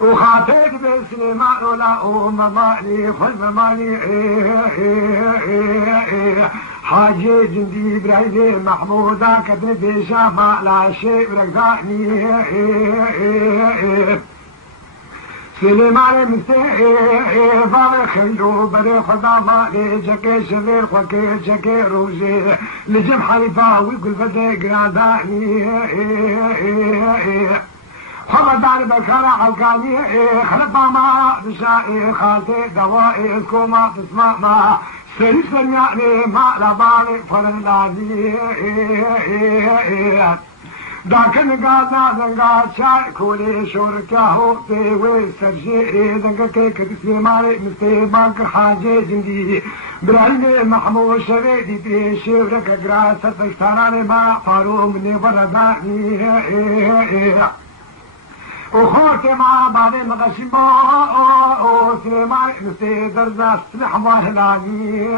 وخاطب بسليمان ولا ممالي فالممالي حاجي جندي ابراهيم محمودا كتن في شافع لا شيء رقعني سليمان مسيح فاضي خيلو بدي خدا مالي جكي شغير خوكي جكي روجي لجم حليفة ويقول بدي قراداني خبر دار بكرة حلقاني خلطة ما بشائي خالتي دوائي كوما تسمع ما سريف يعني ما لباني فلنادي داكن قادا دنگا شاي كولي شوركاهو تيوي سرجي دنگا كيك تسليماني مستيبانك حاجي جندي برايني محمود شريدي بيشي ورك لقراسة تشتاناني ما قارو مني برداني وخوتي مع بعدين مغشي ما سليماني مستيدر ذا سلح واهلاني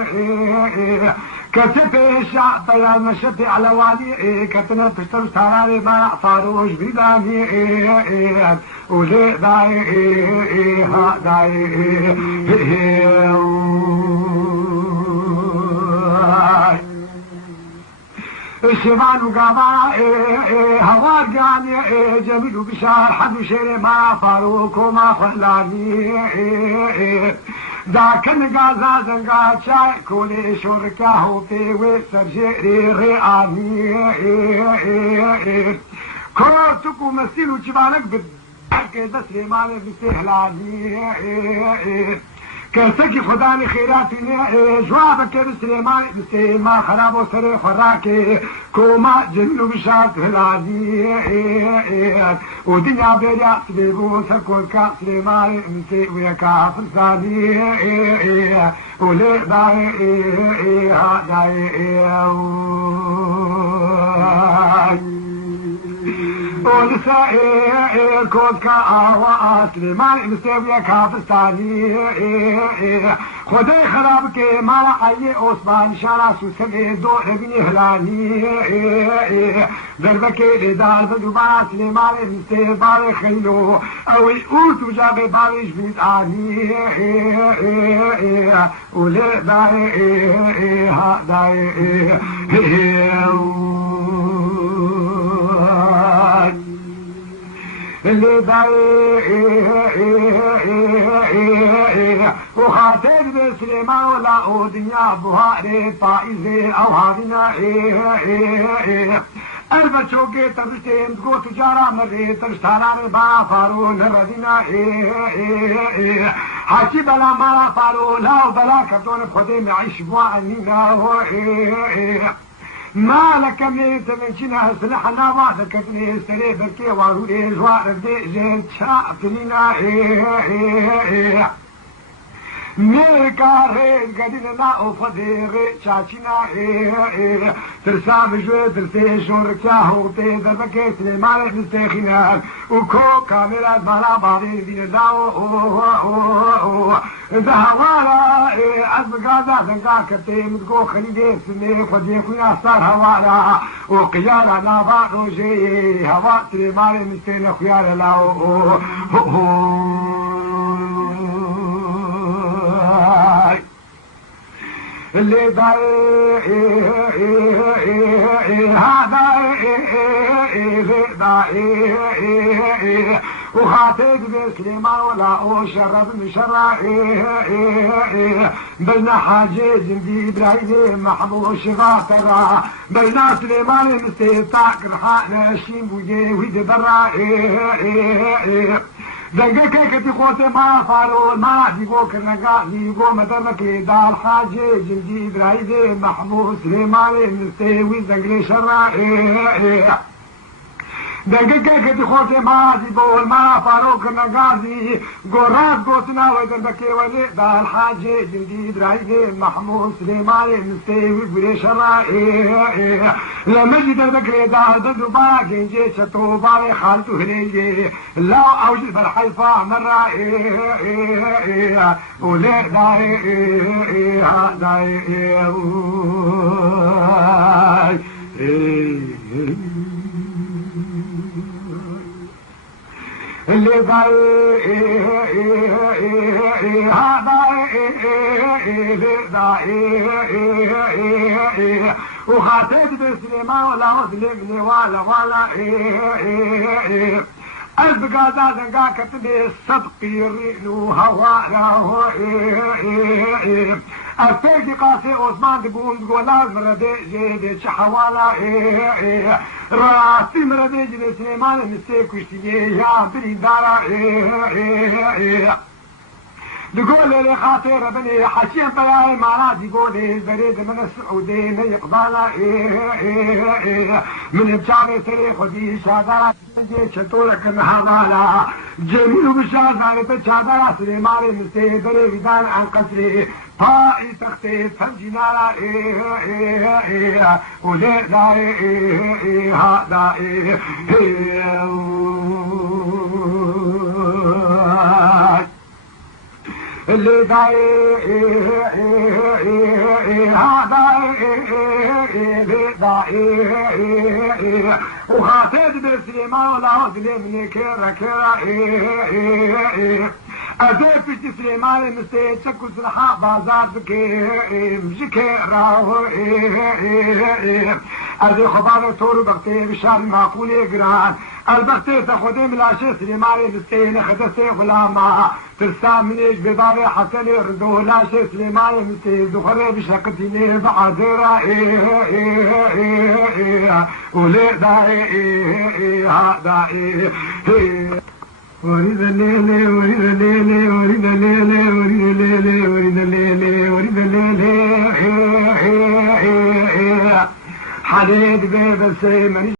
كتبي الشعب يا مشتي على والي كتنا تشتر ساري باع فاروش بيداني ولي داي ها داي الشمال وقضاء هوا جاني جميل بشار حد شيري ما فاروق وما خلاني ذاك النقاز زنقات شاي كولي شركاه في وسر جيري رياني كوتك ومسيل وجبالك بالحق سليمان بسهلاني كسك خداني خيراتي جوابك بسليمان بسليمان خراب وسري خراكي كوما جنو بشاك هلادي ودنيا بيريا سبيبو سكوكا سليمان مسي ويكا فرسادي ولي داي ولسائر كوكا واسلي مالي مستوية كافستاني خدي خرابك مالا عي عثمان شارع سوسكي دو ابني هلاني دربك لدال بدوبان سليمان مستوية باري خيلو اوي اوت وجابي باريش بيت آني ولي داي ها داي اللي باي وخاطر بسليمان ولا ودنيا بوهاري طائزي او هارنا البشوكي تبشتين تقو تجارة مري ترشتاران بافارو نردنا حاشي بلا مالا فارو لا وبلا كرتون بخدي معيش بوعنينا ما لك من تمشينا سلحنا وحدك تني سري بركي وارولي جوار دي جن شافتنا ميركا ريز قدنا وفدير شاچنا ترسام جوي ترسي شوركاه وتي دربك سليمان مستخنا وكو كاميرا بلا باري دي داو ذهوالا أزقادا دنقا كتيم تقو خليدي سنيري خدي خويا صار هوالا وقيالا نابا روجي هوا سليمان مستخنا خيالا لاو اللي ضايق هذا وخاطب بسليمان ولا وشرب مشرع بين حاجي جندي ابراهيم محمود شفاه ترى بين سليمان مستيطاق رحال شين بوجي ويد برا دنگا كي خوتي ما فارو ما ديغو كرنگا ديغو مدنك دال حاجي جندي ابراهيم محمود سليمان مستوي دنگلي شرع دقيقة كده خوتي مازي بول ما فاروق نقازي قراص قوتنا ودن بكي ولي دا الحاجة جنديد رايقي محمود سليماني مستيوي بريش الرائي لمجد البكري دار ددو باقي جي شطرو بالي خالتو هليجي لا اوجد بالحيفا مرائي ولي داي داي اللي ضاي هذا اللي ضاي وخاتم بسليمان ولا مسلمني ولا قلب قاعدة زنقا كتبي الصدق يريلو هوايا الفيدي قاسي عثمان تقول لازم ردي جيدي شحوالا راسي مردي جيدي سليمان مستيك وشتيجي يا بري دارا تقول لي خاطر بني حشيم بلاي معناه يقول لي البريد من السعودي ما يقبل من بشعر سريخ ودي شادرة شلتولك محامالا جميل بشادرة بشادرة سليماني مستيد بريدان عن قصري طائي تختي فالجنالة ولي داي هذا اللي داي هذا داي وخاطب بسليمان ولا مسلمني كرا كرا أدير في سليمان مستيد شكو سلحا بازار بكيم جكرا أدي خبار تورو بغتي بشار معقولي قران البغتي تاخدي ملاشي سليمان مستيد خدسي غلاما ترسام منيش ببابي حسني ردو لاشي سليمان مستيد دخري بشاقتي لي بعذرا ولي داي هذا ورد الليل ورد الليل ورد الليل ورد الليل ورد الليل ورد الليل حديد بيب السيمن